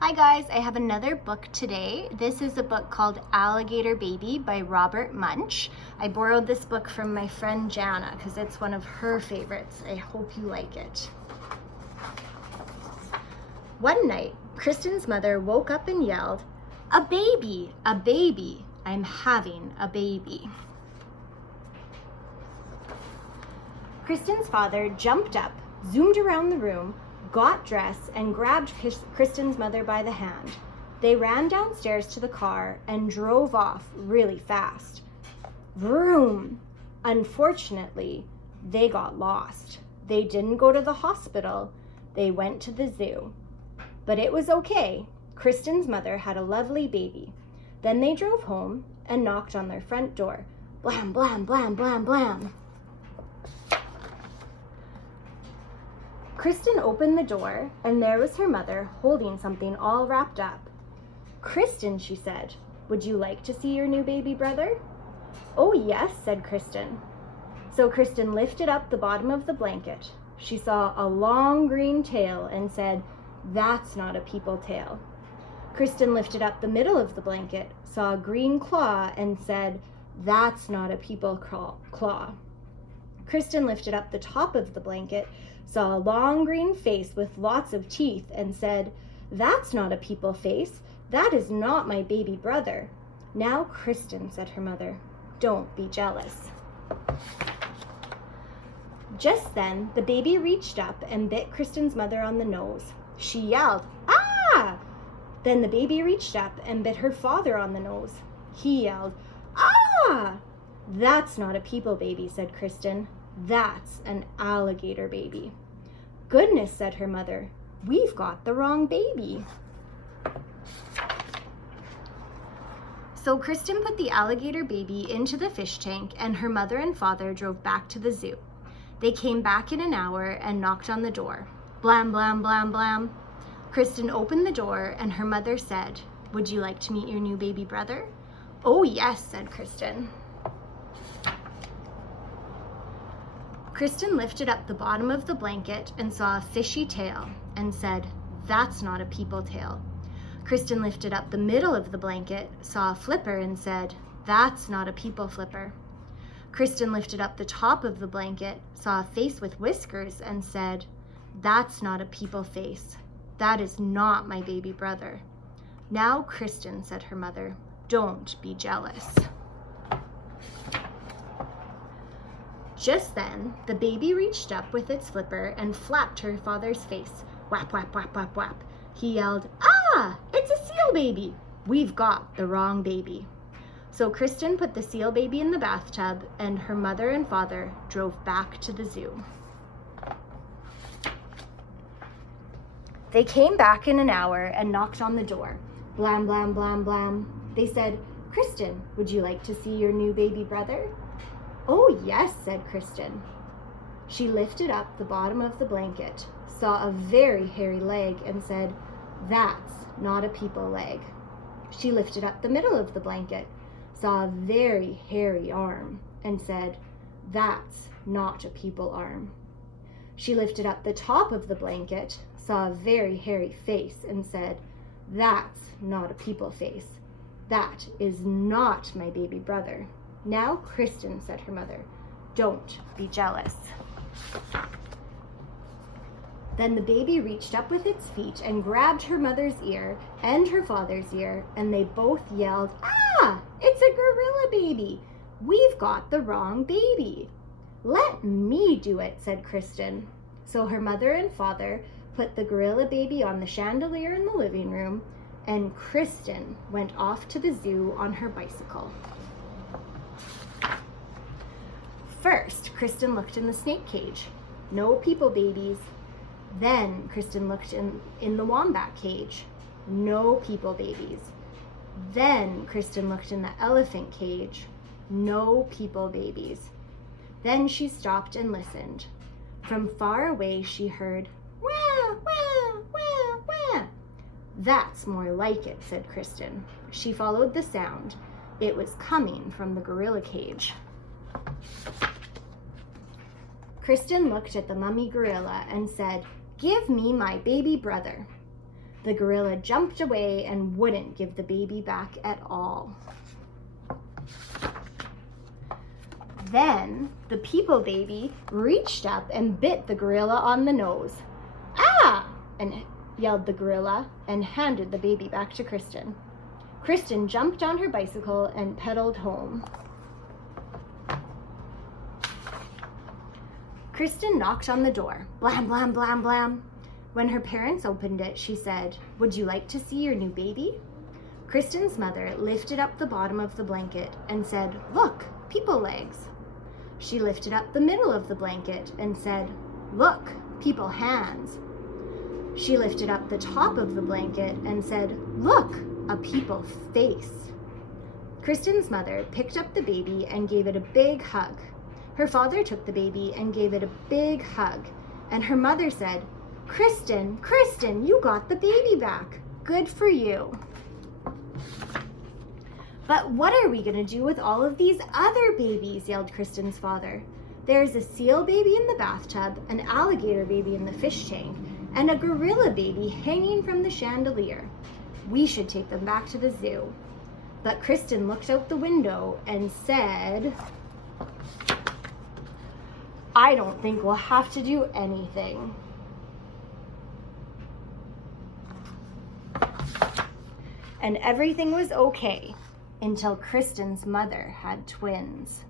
Hi guys, I have another book today. This is a book called Alligator Baby by Robert Munsch. I borrowed this book from my friend Jana because it's one of her favorites. I hope you like it. One night, Kristen's mother woke up and yelled, "A baby, a baby, I'm having a baby." Kristen's father jumped up, zoomed around the room, got dressed, and grabbed Kristen's mother by the hand. They ran downstairs to the car and drove off really fast. Vroom! Unfortunately, they got lost. They didn't go to the hospital. They went to the zoo. But it was okay. Kristen's mother had a lovely baby. Then they drove home and knocked on their front door. Blam, blam, blam, blam, blam. Kristen opened the door, and there was her mother holding something all wrapped up. "Kristen," she said, "would you like to see your new baby brother?" "Oh, yes," said Kristen. So Kristen lifted up the bottom of the blanket. She saw a long green tail and said, "That's not a people tail." Kristen lifted up the middle of the blanket, saw a green claw, and said, "That's not a people claw." Kristen lifted up the top of the blanket, saw a long green face with lots of teeth, and said, "That's not a people face. That is not my baby brother." "Now, Kristen," said her mother, "don't be jealous." Just then, the baby reached up and bit Kristen's mother on the nose. She yelled, "Ah!" Then the baby reached up and bit her father on the nose. He yelled, "Ah!" "That's not a people baby," said Kristen. "That's an alligator baby." "Goodness," said her mother, "we've got the wrong baby." So Kristen put the alligator baby into the fish tank, and her mother and father drove back to the zoo. They came back in an hour and knocked on the door. Blam, blam, blam, blam. Kristen opened the door, and her mother said, "Would you like to meet your new baby brother?" "Oh, yes," said Kristen. Kristen lifted up the bottom of the blanket and saw a fishy tail and said, "That's not a people tail." Kristen lifted up the middle of the blanket, saw a flipper, and said, "That's not a people flipper." Kristen lifted up the top of the blanket, saw a face with whiskers, and said, "That's not a people face. That is not my baby brother." "Now, Kristen," said her mother, "don't be jealous." Just then, the baby reached up with its flipper and flapped her father's face. Whap, whap, whap, whap, whap. He yelled, "Ah, it's a seal baby. We've got the wrong baby." So Kristen put the seal baby in the bathtub, and her mother and father drove back to the zoo. They came back in an hour and knocked on the door. Blam, blam, blam, blam. They said, "Kristen, would you like to see your new baby brother?" "Oh, yes," said Kristen. She lifted up the bottom of the blanket, saw a very hairy leg, and said, "That's not a people leg." She lifted up the middle of the blanket, saw a very hairy arm, and said, "That's not a people arm." She lifted up the top of the blanket, saw a very hairy face, and said, "That's not a people face. That is not my baby brother." "Now, Kristen," said her mother, "don't be jealous." Then the baby reached up with its feet and grabbed her mother's ear and her father's ear, and they both yelled, "Ah, it's a gorilla baby. We've got the wrong baby." "Let me do it," said Kristen. So her mother and father put the gorilla baby on the chandelier in the living room, and Kristen went off to the zoo on her bicycle. First, Kristen looked in the snake cage. No people babies. Then Kristen looked in the wombat cage. No people babies. Then Kristen looked in the elephant cage. No people babies. Then she stopped and listened. From far away she heard, "Wah, wah, wah, wah." "That's more like it," said Kristen. She followed the sound. It was coming from the gorilla cage. Kristen looked at the mummy gorilla and said, "Give me my baby brother." The gorilla jumped away and wouldn't give the baby back at all. Then the people baby reached up and bit the gorilla on the nose. "Ah!" and yelled the gorilla and handed the baby back to Kristen. Kristen jumped on her bicycle and pedaled home. Kristen knocked on the door. Blam, blam, blam, blam. When her parents opened it, she said, "Would you like to see your new baby?" Kristen's mother lifted up the bottom of the blanket and said, "Look, people legs." She lifted up the middle of the blanket and said, "Look, people hands." She lifted up the top of the blanket and said, "Look, a people face." Kristen's mother picked up the baby and gave it a big hug. Her father took the baby and gave it a big hug. And her mother said, "Kristen, Kristen, you got the baby back. Good for you." "But what are we going to do with all of these other babies?" yelled Kristen's father. "There's a seal baby in the bathtub, an alligator baby in the fish tank, and a gorilla baby hanging from the chandelier. We should take them back to the zoo." But Kristen looked out the window and said, "I don't think we'll have to do anything." And everything was okay until Kristen's mother had twins.